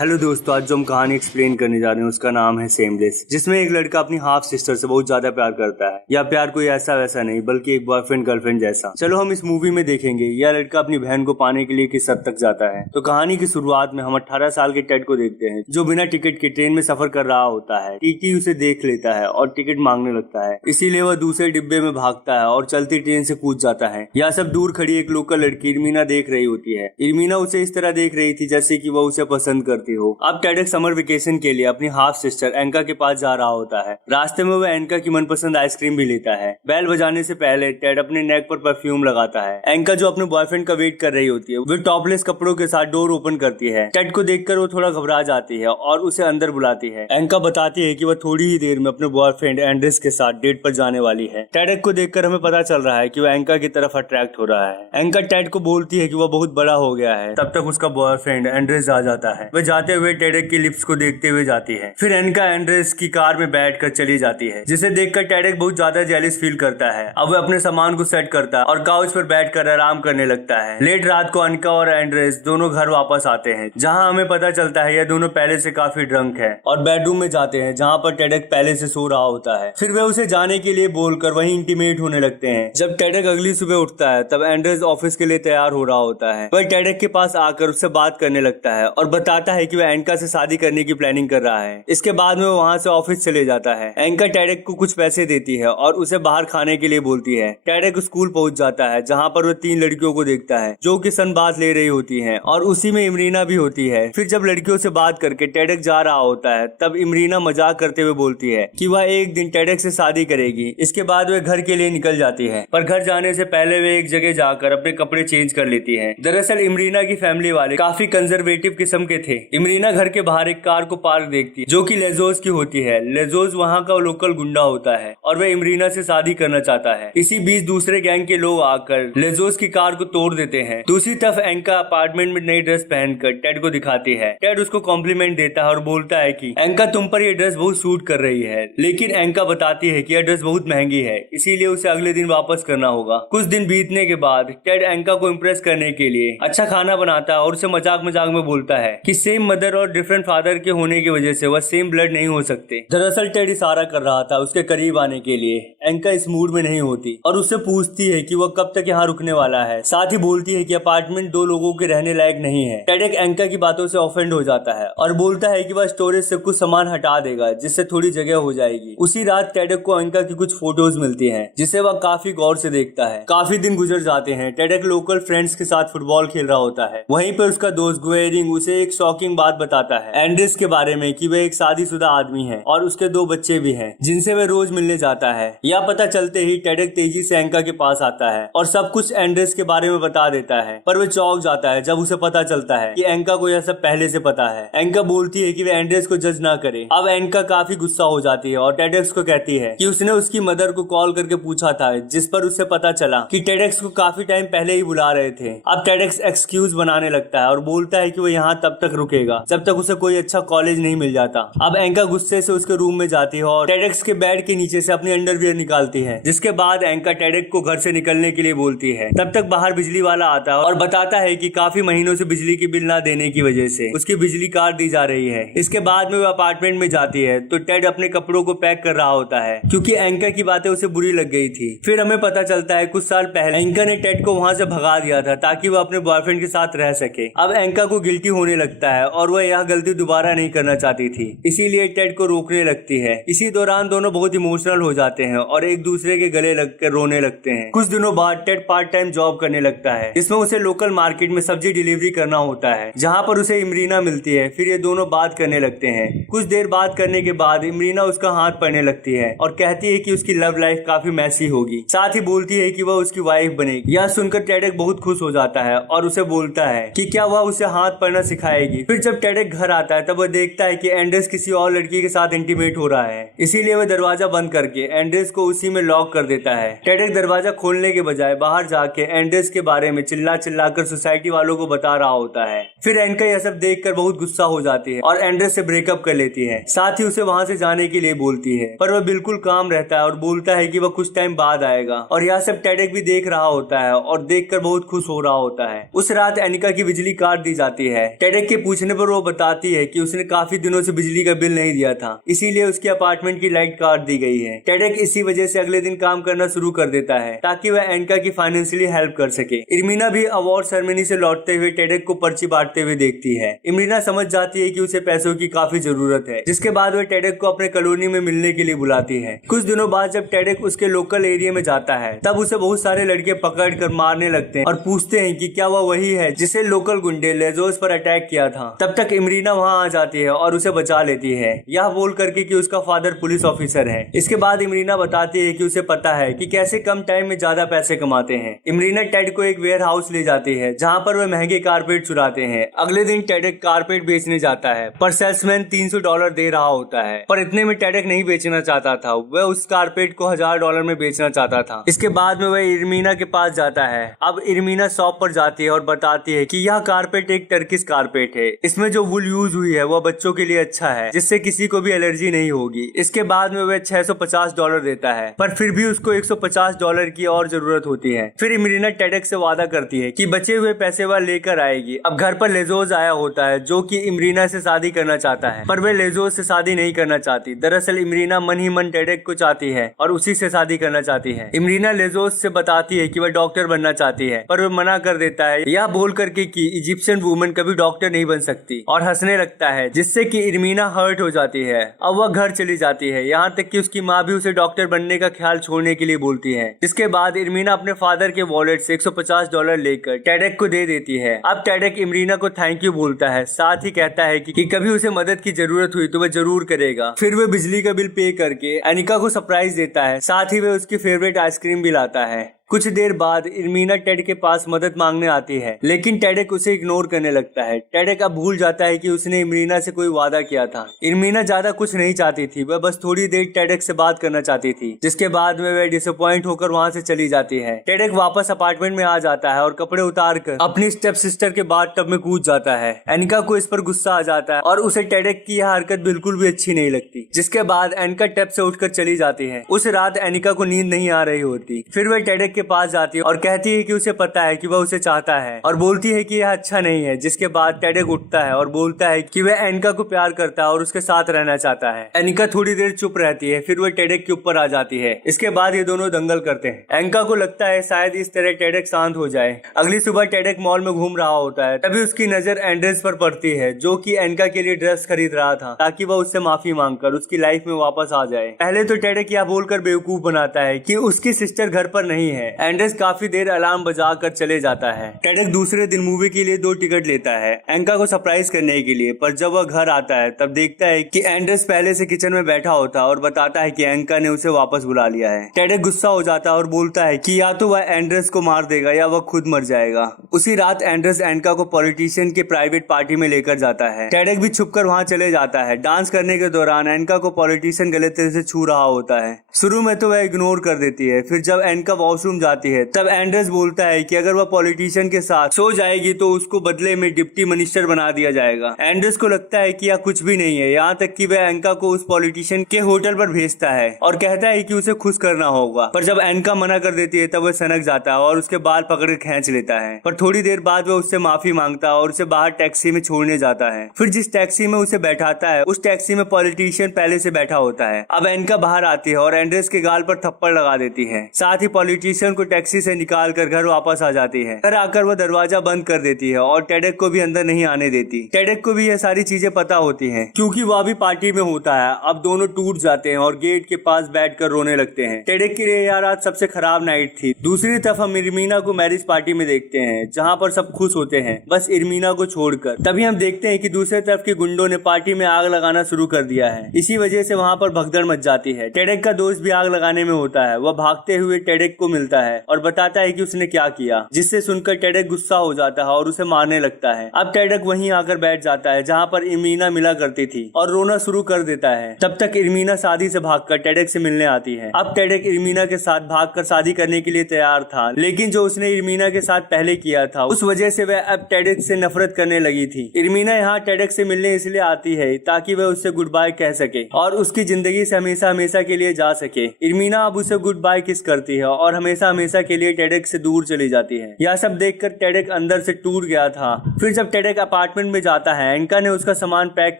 Hello दोस्तों, आज जो हम कहानी एक्सप्लेन करने जा रहे हैं उसका नाम है सेमलेस, जिसमें एक लड़का अपनी हाफ सिस्टर से बहुत ज्यादा प्यार करता है। या प्यार कोई ऐसा वैसा नहीं, बल्कि एक बॉयफ्रेंड गर्लफ्रेंड जैसा। चलो हम इस मूवी में देखेंगे यह लड़का अपनी बहन को पाने के लिए किस हद तक जाता है। तो कहानी की शुरुआत में हम 18 साल के टेड को देखते हैं, जो बिना टिकट के ट्रेन में सफर कर रहा होता है। टीटी उसे देख लेता है और टिकट मांगने लगता है, इसीलिए वह दूसरे डिब्बे में भागता है और चलती ट्रेन से कूद जाता है। यह सब दूर खड़ी एक लोकल लड़की इरमीना देख रही होती है। इरमीना उसे इस तरह देख रही थी जैसे कि वह उसे पसंद करती हो। अब टेड समर वेकेशन के लिए अपनी हाफ सिस्टर एंका के पास जा रहा होता है। रास्ते में वह एंका की मनपसंद आइसक्रीम भी लेता है। बेल बजाने से पहले टेड अपने नेक पर परफ्यूम लगाता है। एंका जो अपने बॉयफ्रेंड का वेट कर रही होती है, वो टॉपलेस कपड़ों के साथ डोर ओपन करती है। टेड को देखकर वो थोड़ा घबरा जाती है और उसे अंदर बुलाती है। एंका बताती है कि वह थोड़ी ही देर में अपने बॉयफ्रेंड एंड्रेस के साथ डेट पर जाने वाली है। टेड को देखकर हमें पता चल रहा है कि वह एंका की तरफ अट्रैक्ट हो रहा है। एंका टेड को बोलती है कि वह बहुत बड़ा हो गया है। तब तक उसका बॉयफ्रेंड एंड्रेस आ जाता है। वह जाते हुए टेड की लिप्स को देखते हुए जाती है। फिर एंका एंड्रेस की कार में बैठकर चली जाती है, जिसे देखकर टेड बहुत ज्यादा जेलिस फील करता है। अब वह अपने सामान को सेट करता है और काउच पर बैठकर आराम करने लगता है। लेट रात को एंका और एंड्रेस दोनों घर वापस आते हैं, जहां हमें पता चलता है यह दोनों पहले से काफी ड्रंक है और बेडरूम में जाते हैं, जहां पर टेड पहले से सो रहा होता है। फिर वे उसे जाने के लिए बोलकर वहीं इंटीमेट होने लगते हैं। जब टेड अगली सुबह उठता है तब एंड्रेस ऑफिस के लिए तैयार हो रहा होता है। वह टेड के पास आकर उससे बात करने लगता है और बताता है कि वह एंका से शादी करने की प्लानिंग कर रहा है। इसके बाद में वहां से ऑफिस चले जाता है। एंका टेड को कुछ पैसे देती है और उसे बाहर खाने के लिए बोलती है। टेड स्कूल पहुंच जाता है, जहां पर वो 3 लड़कियों को देखता है जो कि सनबाथ ले रही होती हैं और उसी में इमरीना भी होती है। फिर जब लड़कियों से बात करके टेड जा रहा होता है, तब इमरीना मजाक करते हुए बोलती है कि वह एक दिन टेड से शादी करेगी। इसके बाद वे घर के लिए निकल जाती है, पर घर जाने से पहले वे एक जगह जाकर अपने कपड़े चेंज कर लेती है। दरअसल इमरीना की फैमिली वाले काफी कंजर्वेटिव किस्म के थे। इमरीना घर के बाहर एक कार को पार्क देखती है, जो कि लेजोस की होती है। लेजोस वहाँ का लोकल गुंडा होता है और वह इमरीना से शादी करना चाहता है। इसी बीच दूसरे गैंग के लोग आकर लेजोस की कार को तोड़ देते हैं। दूसरी तरफ एंका अपार्टमेंट में नई ड्रेस पहनकर टेड को दिखाती है। टेड उसको कॉम्प्लीमेंट देता है और बोलता है कि एंका तुम पर यह ड्रेस बहुत सूट कर रही है, लेकिन एंका बताती है कि यह ड्रेस बहुत महंगी है, इसीलिए उसे अगले दिन वापस करना होगा। कुछ दिन बीतने के बाद टेड एंका को इम्प्रेस करने के लिए अच्छा खाना बनाता है और उसे मजाक मजाक में बोलता है कि सेम मदर और डिफरेंट फादर के होने की वजह से वह सेम ब्लड नहीं हो सकते। दरअसल टेड इशारा कर रहा था उसके करीब आने के लिए। एंका इस मूड में नहीं होती और उससे पूछती है कि वह कब तक यहाँ रुकने वाला है। साथ ही बोलती है कि अपार्टमेंट 2 लोगों के रहने लायक नहीं है। टेड एंका की बातों से ऑफेंड हो जाता है और बोलता है कि वह स्टोरेज से कुछ सामान हटा देगा, जिससे थोड़ी जगह हो जाएगी। उसी रात टेड को एंका की कुछ फोटोज मिलती है, जिसे वह काफी गौर से देखता है। काफी दिन गुजर जाते हैं। टेड लोकल फ्रेंड्स के साथ फुटबॉल खेल रहा होता है। वहीं पर उसका दोस्त गुएरिंग उसे एक शॉकिंग बात बताता है एंड्रेस के बारे में, कि वह एक शादीशुदा आदमी है और उसके 2 बच्चे भी हैं, जिनसे वह रोज मिलने जाता है। यह पता चलते ही टेड तेजी से एंका के पास आता है और सब कुछ एंड्रेस के बारे में बता देता है। पर वह चौंक जाता है जब उसे पता चलता है कि एंका को यह सब पहले से पता है। एंका बोलती है कि वह एंड्रेस को जज ना करे। अब एंका काफी गुस्सा हो जाती है और टेडेक्स को कहती है कि उसने उसकी मदर को कॉल करके पूछा था, जिस पर उसे पता चला कि टेडेक्स को काफी टाइम पहले ही बुला रहे थे। अब टेडेक्स एक्सक्यूज बनाने लगता है और बोलता है कि वह यहाँ तब तक रुकेगा जब तक उसे कोई अच्छा कॉलेज नहीं मिल जाता। अब एंका गुस्से से उसके रूम में जाती है और टेडेक्स के बेड के नीचे से अपनी अंडरवियर निकालती है, जिसके बाद एंका टेडेक्स को घर से निकलने के लिए बोलती है। तब तक बाहर बिजली वाला आता है और बताता है कि काफी महीनों से बिजली की बिल ना देने की वजह से उसकी बिजली काट दी जा रही है। इसके बाद में वो अपार्टमेंट में जाती है तो टेड अपने कपड़ों को पैक कर रहा होता है, क्योंकि एंका की बातें उसे बुरी लग गई थी। फिर हमें पता चलता है कुछ साल पहले एंका ने टेड को वहां से भगा दिया था ताकि वो अपने बॉयफ्रेंड के साथ रह सके। अब एंका को गिल्टी होने लगता है और वह यह गलती दोबारा नहीं करना चाहती थी, इसीलिए टेड को रोकने लगती है। इसी दौरान दोनों बहुत इमोशनल हो जाते हैं और एक दूसरे के गले लगकर रोने लगते हैं। कुछ दिनों बाद टेड पार्ट टाइम जॉब करने लगता है, जिसमें उसे लोकल मार्केट में सब्जी डिलीवरी करना होता है, जहां पर उसे इमरीना मिलती है। फिर ये दोनों बात करने लगते हैं। कुछ देर बात करने के बाद इमरीना उसका हाथ पकड़ने लगती है और कहती है कि उसकी लव लाइफ काफी मैसी होगी। साथ ही बोलती है कि वह उसकी वाइफ बनेगी। यह सुनकर टेड बहुत खुश हो जाता है और उसे बोलता है कि क्या वह उसे हाथ पकड़ना सिखाएगी। फिर जब टेडेक घर आता है तब वह देखता है कि एंड्रेस किसी और लड़की के साथ इंटीमेट हो रहा है, इसीलिए वह दरवाजा बंद करके एंड्रेस को उसी में लॉक कर देता है। टेडेक दरवाजा खोलने के बजाय बाहर जाके एंड्रेस के बारे में चिल्ला चिल्लाकर सोसाइटी वालों को बता रहा होता है। फिर एनका यह सब देखकर बहुत गुस्सा हो जाती है और एंड्रेस से ब्रेकअप कर लेती है, साथ ही उसे वहां से जाने के लिए बोलती है, पर वह बिल्कुल काम रहता है और बोलता है कि वह कुछ टाइम बाद आएगा। और यह सब टेडेक भी देख रहा होता है और देखकर बहुत खुश हो रहा होता है। उस रात एनिका की बिजली काट दी जाती है। टेडेक के पूछने पर वो बताती है कि उसने काफी दिनों से बिजली का बिल नहीं दिया था, इसीलिए उसके अपार्टमेंट की लाइट काट दी गई है। टेडेक इसी वजह से अगले दिन काम करना शुरू कर देता है ताकि वह एनिका की फाइनेंशियली हेल्प कर सके। इरमीना भी अवार्ड सेरेमनी से लौटते हुए टेडेक को पर्ची बांटते हुए देखती है। इरमीना समझ जाती है कि उसे पैसों की काफी जरूरत है, जिसके बाद वह टेडेक को अपने कॉलोनी में मिलने के लिए बुलाती है। कुछ दिनों बाद जब टेडेक उसके लोकल एरिया में जाता है तब उसे बहुत सारे लड़के पकड़ कर मारने लगते हैं और पूछते हैं कि क्या वह वही है जिसे लोकल गुंडे लेजोस पर अटैक किया था। तब तक इमरीना वहां आ जाती है और उसे बचा लेती है, यह बोल करके कि उसका फादर पुलिस ऑफिसर है। इसके बाद इमरीना बताती है कि उसे पता है कि कैसे कम टाइम में ज्यादा पैसे कमाते हैं। इमरीना टेड को एक वेयर हाउस ले जाती है जहाँ पर वह महंगे कारपेट चुराते हैं। अगले दिन टेडेक कारपेट बेचने जाता है, पर सेल्समैन $300 दे रहा होता है, पर इतने में टेडेक नहीं बेचना चाहता था, वह उस कारपेट को $1000 में बेचना चाहता था। इसके बाद में वह इरमीना के पास जाता है। अब इरमीना शॉप पर जाती है और बताती है कि यह कारपेट एक टर्किश कारपेट है, इसमें जो वुल यूज हुई है वह बच्चों के लिए अच्छा है, जिससे किसी को भी एलर्जी नहीं होगी। इसके बाद में वह $650 देता है, पर फिर भी उसको $150 की और जरूरत होती है। फिर इमरीना टेडेक से वादा करती है कि बचे हुए पैसे वह लेकर आएगी। अब घर पर लेजोस आया होता है जो कि इमरीना से शादी करना चाहता है, पर वह लेजोस से शादी नहीं करना चाहती। दरअसल इमरीना मन ही मन टेडेक को चाहती है और उसी से शादी करना चाहती है। इमरीना लेजोस से बताती है कि वह डॉक्टर बनना चाहती है, पर वह मना कर देता है, यह बोल करके कि इजिप्शियन वुमन कभी डॉक्टर नहीं बन सकती, और हंसने लगता है, जिससे कि इरमीना हर्ट हो जाती है। अब वह घर चली जाती है, यहाँ तक कि उसकी माँ भी उसे डॉक्टर बनने का ख्याल छोड़ने के लिए बोलती है। इसके बाद इरमीना अपने फादर के वॉलेट से $150 लेकर टेडेक को दे देती है। अब टेडेक इमरीना को थैंक यू बोलता है, साथ ही कहता है कि कभी उसे मदद की जरूरत हुई तो वह जरूर करेगा। फिर वह बिजली का बिल पे करके एनिका को सरप्राइज देता है, साथ ही वह उसकी फेवरेट आइसक्रीम भी लाता है। कुछ देर बाद इरमीना टेड के पास मदद मांगने आती है, लेकिन टेडेक उसे इग्नोर करने लगता है। टेडेक अब भूल जाता है कि उसने इरमीना से कोई वादा किया था। इरमीना ज्यादा कुछ नहीं चाहती थी, वह बस थोड़ी देर टेडेक से बात करना चाहती थी, जिसके बाद में वह डिसअपॉइंट होकर वहां से चली जाती है। टेडेक वापस अपार्टमेंट में आ जाता है और कपड़े उतार कर अपनी स्टेप सिस्टर के बाथ टब में कूद जाता है। एनिका को इस पर गुस्सा आ जाता है और उसे टेडेक की यह हरकत बिल्कुल भी अच्छी नहीं लगती, जिसके बाद एनिका टब से उठकर चली जाती है। उस रात एनिका को नींद नहीं आ रही होती। फिर वह टेडेक के पास जाती है और कहती है कि उसे पता है कि वह उसे चाहता है, और बोलती है कि यह अच्छा नहीं है। जिसके बाद टेडेक उठता है और बोलता है कि वह एनिका को प्यार करता है और उसके साथ रहना चाहता है। एनिका थोड़ी देर चुप रहती है, फिर वह टेडेक के ऊपर आ जाती है। इसके बाद ये दोनों दंगल करते हैं। एनिका को लगता है शायद इस तरह टेडेक शांत हो जाए। अगली सुबह टेडेक मॉल में घूम रहा होता है, तभी उसकी नजर एंड्रेस पर पड़ती है, जो कि एनिका के लिए ड्रेस खरीद रहा था ताकि वह उससे माफी मांगकर उसकी लाइफ में वापस आ जाए। पहले तो टेडेक यह बोलकर बेवकूफ बनाता है कि उसकी सिस्टर घर पर नहीं है। एंड्रेस काफी देर अलार्म बजा कर चले जाता है। टेडेक दूसरे दिन मूवी के लिए 2 टिकट लेता है एनिका को सरप्राइज करने के लिए, पर जब वह घर आता है तब देखता है कि एंड्रेस पहले से किचन में बैठा होता और बताता है कि एनिका ने उसे वापस बुला लिया है। टेडेक गुस्सा हो जाता है और बोलता है कि या तो वह एंड्रेस को मार देगा या वह खुद मर जाएगा। उसी रात एंड्रेस एनिका को पॉलिटिशियन के प्राइवेट पार्टी में लेकर जाता है। टेडेक भी छुपकर वहां चले जाता है। डांस करने के दौरान एनिका को पॉलिटिशियन गलत तरह से छू रहा होता है। शुरू में तो वह इग्नोर कर देती है, फिर जब एनिका वॉशरूम जाती है तब एंड्रेस बोलता है कि अगर वह पॉलिटिशियन के साथ सो जाएगी तो उसको बदले में डिप्टी मिनिस्टर बना दिया जाएगा। एंड्रेस को लगता है कि यह कुछ भी नहीं है, यहाँ तक कि वह एनिका को उस पॉलिटिशियन के होटल पर भेजता है और कहता है कि उसे खुश करना होगा। पर जब एनिका मना कर देती है तब वह सनक जाता है और उसके बाल पकड़ खींच लेता है। पर थोड़ी देर बाद वह उससे माफी मांगता है और उसे बाहर टैक्सी में छोड़ने जाता है। फिर जिस टैक्सी में उसे बैठाता है उस टैक्सी में पॉलिटिशियन पहले से बैठा होता है। अब एनिका बाहर आती है और एंड्रेस के गाल पर थप्पड़ लगा देती है। साथ ही पॉलिटिशियन को टैक्सी से निकाल कर घर वापस आ जाती है। घर आकर वह दरवाजा बंद कर देती है और टेडेक को भी अंदर नहीं आने देती। टेडेक को भी यह सारी चीजें पता होती हैं, क्योंकि वह भी पार्टी में होता है। अब दोनों टूट जाते हैं और गेट के पास बैठकर रोने लगते हैं। टेडेक के लिए यह रात सबसे खराब नाइट थी। दूसरी तरफ हम इरमीना को मैरिज पार्टी में देखते हैं, जहाँ पर सब खुश होते हैं बस इरमीना को छोड़कर। तभी हम देखते हैं कि दूसरी तरफ के गुंडों ने पार्टी में आग लगाना शुरू कर दिया है। इसी वजह से वहाँ पर भगदड़ मच जाती है। टेडेक का दोस्त भी आग लगाने में होता है। वह भागते हुए टेडेक को मिलता होता है और बताता है कि उसने क्या किया, जिससे सुनकर टेडेक गुस्सा हो जाता है और उसे मारने लगता है। अब टेडेक वहीं आकर बैठ जाता है जहाँ पर इरमीना मिला करती थी और रोना शुरू कर देता है। तब तक इरमीना शादी से भागकर टेडेक से मिलने आती है। अब टेडेक इरमीना के साथ भागकर शादी करने के लिए तैयार था, लेकिन जो उसने इरमीना के साथ पहले किया था उस वजह से वह अब टेडेक से नफरत करने लगी थी। इरमीना यहाँ टेडेक से मिलने इसलिए आती है ताकि वह उससे गुड बाय कह सके और उसकी जिंदगी से हमेशा हमेशा के लिए जा सके। इरमीना अब उसे गुड बाय किस करती है और हमेशा हमेशा के लिए टेडेक से दूर चली जाती है। यह सब देखकर टेडेक अंदर से टूट गया था। फिर जब टेडेक अपार्टमेंट में जाता है, एनका ने उसका सामान पैक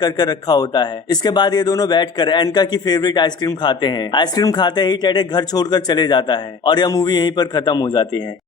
कर रखा होता है। इसके बाद ये दोनों बैठकर एनका की फेवरेट आइसक्रीम खाते हैं। आइसक्रीम खाते ही टेडेक घर छोड़कर चले जाता है और यह मूवी यहीं पर खत्म हो जाती है।